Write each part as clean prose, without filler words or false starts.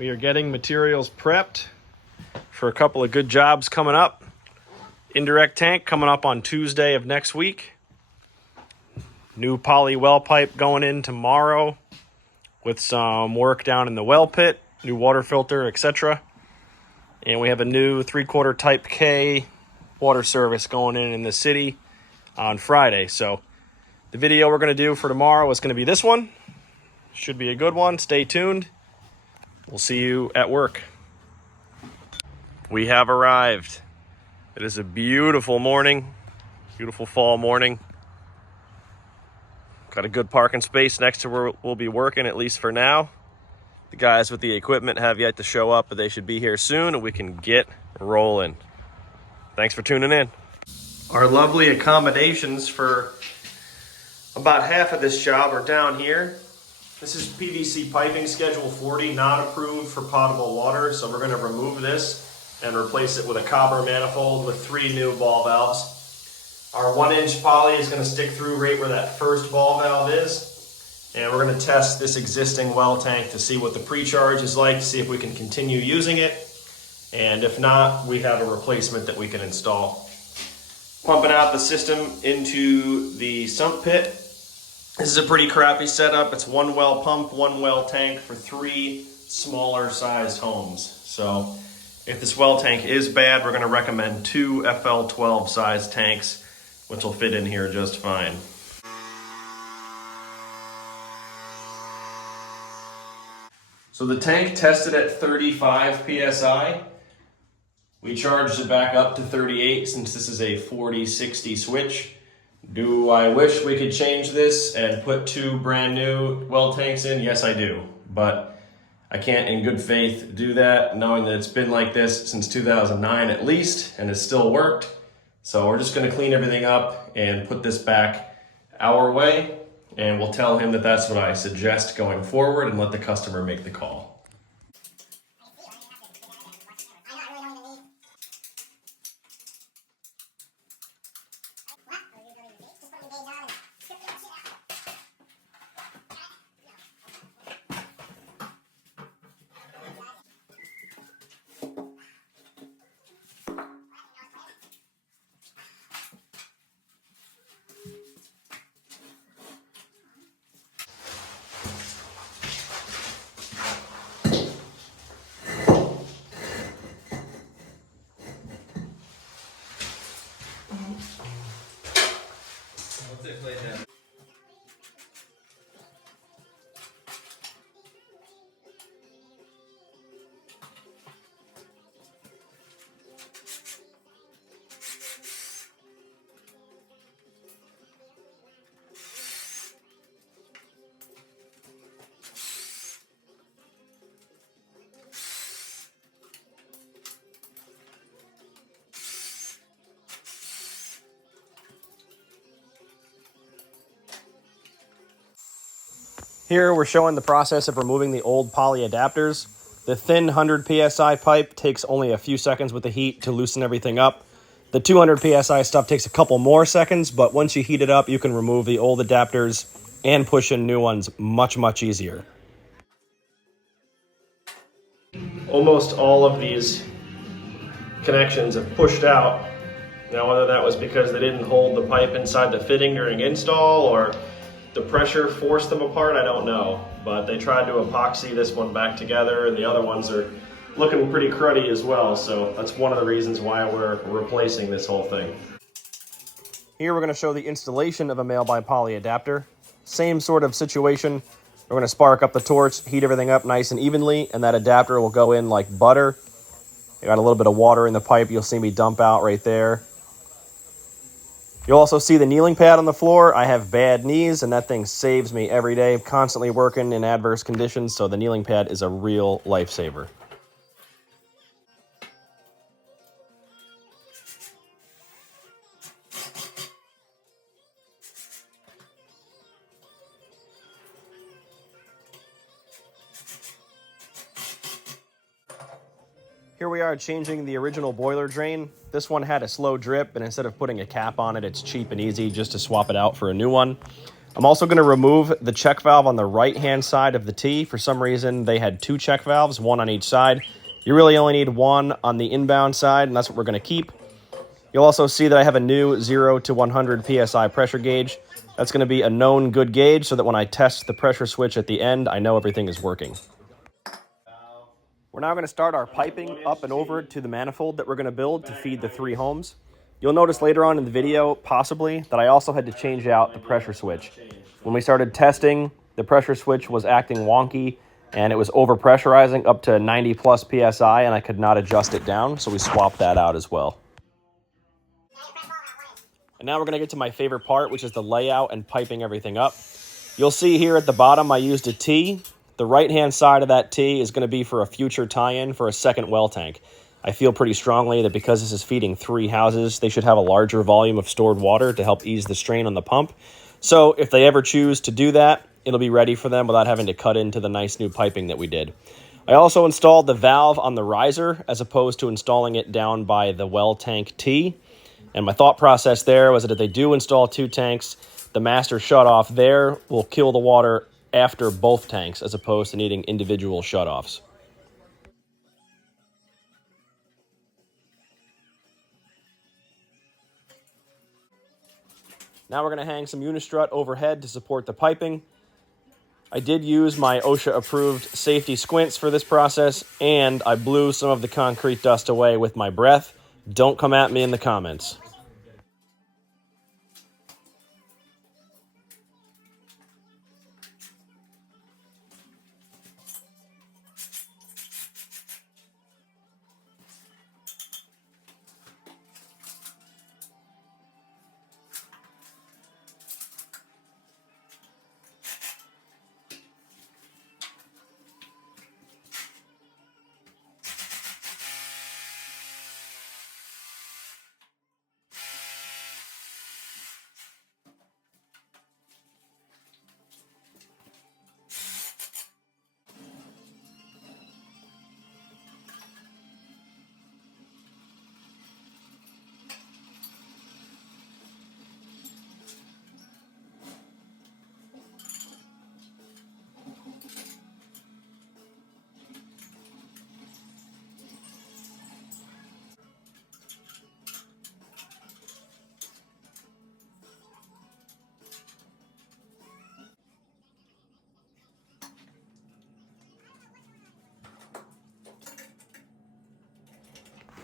We are getting materials prepped for a couple of good jobs coming up. Indirect tank coming up on Tuesday of next week. New poly well pipe going in tomorrow with some work down in the well pit, new water filter, etc. And we have a new 3/4 Type K water service going in the city on Friday. So the video we're going to do for tomorrow is going to be this one. Should be a good one. Stay tuned. We'll see you at work. We have arrived. It is a beautiful morning, beautiful fall morning. Got a good parking space next to where we'll be working, at least for now. The guys with the equipment have yet to show up, but they should be here soon and we can get rolling. Thanks for tuning in. Our lovely accommodations for about half of this job are down here. This is PVC piping schedule 40, not approved for potable water, so we're going to remove this and replace it with a copper manifold with 3 new ball valves. Our 1-inch poly is going to stick through right where that first ball valve is, and we're going to test this existing well tank to see what the pre-charge is like, see if we can continue using it, and if not, we have a replacement that we can install. Pumping out the system into the sump pit. This is a pretty crappy setup. It's 1 well pump, 1 well tank for 3 smaller sized homes. So if this well tank is bad, we're going to recommend 2 FL12 size tanks, which will fit in here just fine. So the tank tested at 35 PSI. We charged it back up to 38 since this is a 40-60 switch. Do I wish we could change this and put 2 brand new well tanks in? Yes, I do. But I can't in good faith do that, knowing that it's been like this since 2009 at least, and it's still worked. So we're just gonna clean everything up and put this back our way, and we'll tell him that that's what I suggest going forward and let the customer make the call. Here we're showing the process of removing the old poly adapters. The thin 100 PSI pipe takes only a few seconds with the heat to loosen everything up. The 200 PSI stuff takes a couple more seconds, but once you heat it up, you can remove the old adapters and push in new ones much, much easier. Almost all of these connections have pushed out. Now, whether that was because they didn't hold the pipe inside the fitting during install or the pressure forced them apart, I don't know. But they tried to epoxy this one back together, and the other ones are looking pretty cruddy as well. So that's one of the reasons why we're replacing this whole thing. Here we're going to show the installation of a male by poly adapter. Same sort of situation. We're going to spark up the torch, heat everything up nice and evenly, and that adapter will go in like butter. I got a little bit of water in the pipe. You'll see me dump out right there. You'll also see the kneeling pad on the floor. I have bad knees, and that thing saves me every day. I'm constantly working in adverse conditions, so the kneeling pad is a real lifesaver. Here we are changing the original boiler drain. This one had a slow drip, and instead of putting a cap on it, it's cheap and easy just to swap it out for a new one. I'm also going to remove the check valve on the right-hand side of the T. For some reason, they had 2 check valves, one on each side. You really only need one on the inbound side, and that's what we're going to keep. You'll also see that I have a new 0 to 100 PSI pressure gauge. That's going to be a known good gauge so that when I test the pressure switch at the end, I know everything is working. We're now going to start our piping up and over to the manifold that we're going to build to feed the 3 homes. You'll notice later on in the video, possibly, that I also had to change out the pressure switch. When we started testing, the pressure switch was acting wonky and it was overpressurizing up to 90 plus PSI, and I could not adjust it down, so we swapped that out as well. And now we're going to get to my favorite part, which is the layout and piping everything up. You'll see here at the bottom I used a T. The right-hand side of that T is going to be for a future tie-in for a second well tank. I feel pretty strongly that because this is feeding 3 houses, they should have a larger volume of stored water to help ease the strain on the pump. So if they ever choose to do that, it'll be ready for them without having to cut into the nice new piping that we did. I also installed the valve on the riser as opposed to installing it down by the well tank T. And my thought process there was that if they do install 2 tanks, the master shutoff there will kill the water after both tanks as opposed to needing individual shutoffs. Now we're going to hang some unistrut overhead to support the piping. I did use my OSHA-approved safety squints for this process, and I blew some of the concrete dust away with my breath. Don't come at me in the comments.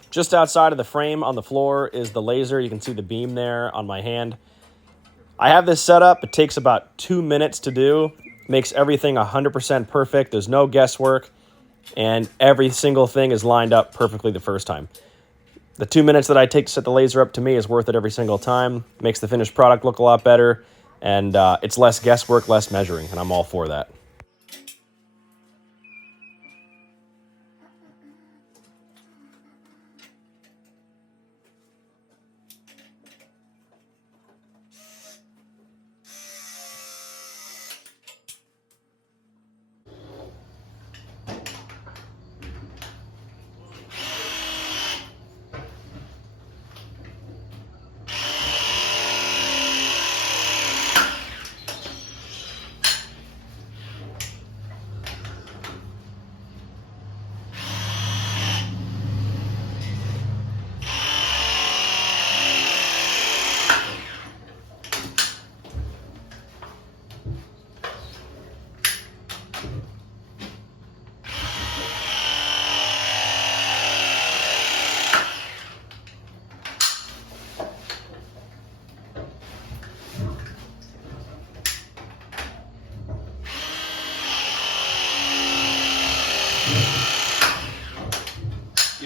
Just outside of the frame on the floor is the laser. You can see the beam there on my hand. I have this set up. It takes about 2 minutes to do. Makes everything 100% perfect. There's no guesswork. And every single thing is lined up perfectly the first time. The 2 minutes that I take to set the laser up, to me, is worth it every single time. Makes the finished product look a lot better. And it's less guesswork, less measuring. And I'm all for that.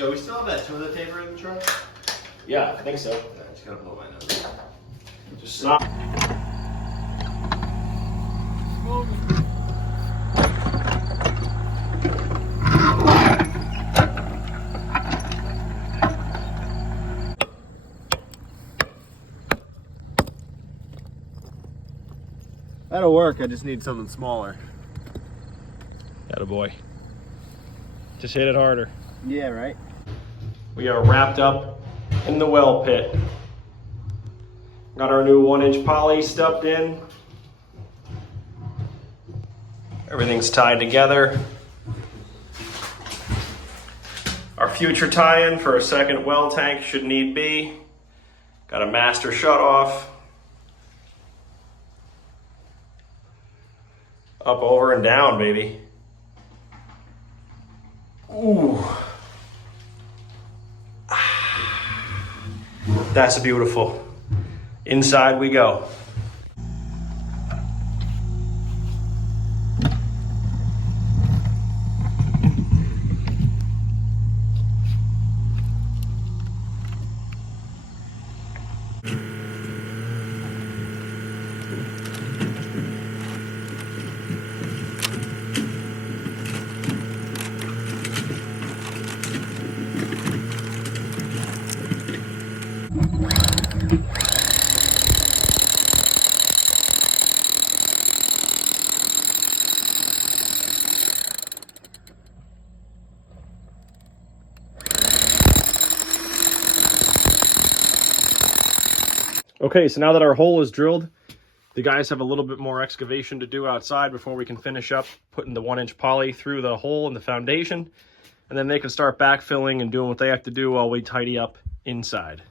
Yo, we still have that toilet paper in the truck? Yeah, I think so. I just gotta blow my nose. Just stop. That'll work, I just need something smaller. Attaboy. Just hit it harder. Yeah, right? We are wrapped up in the well pit. Got our new 1-inch poly stuffed in. Everything's tied together. Our future tie-in for a second well tank should need be. Got a master shutoff. Up, over, and down, baby. Ooh. That's beautiful. Inside we go. Okay, so now that our hole is drilled, the guys have a little bit more excavation to do outside before we can finish up putting the 1-inch poly through the hole in the foundation, and then they can start backfilling and doing what they have to do while we tidy up inside.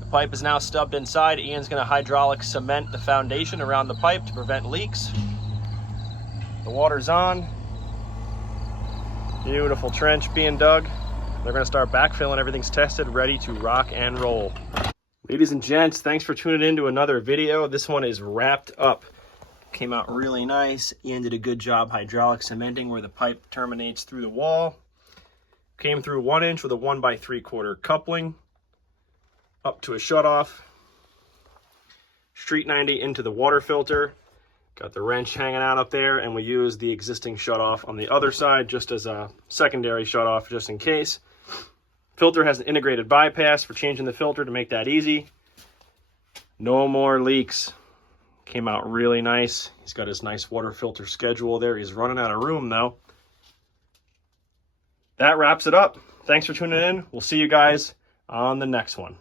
The pipe is now stubbed inside. Ian's going to hydraulic cement the foundation around the pipe to prevent leaks. The water's on. Beautiful trench being dug. They're going to start backfilling. Everything's tested, ready to rock and roll. Ladies and gents, thanks for tuning in to another video. This one is wrapped up. Came out really nice. Ian did a good job hydraulic cementing where the pipe terminates through the wall. Came through 1 inch with a 1 by 3/4 coupling. Up to a shutoff. Street 90 into the water filter. Got the wrench hanging out up there, and we use the existing shutoff on the other side just as a secondary shutoff just in case. Filter has an integrated bypass for changing the filter to make that easy. No more leaks. Came out really nice. He's got his nice water filter schedule there. He's running out of room though. That wraps it up. Thanks for tuning in. We'll see you guys on the next one.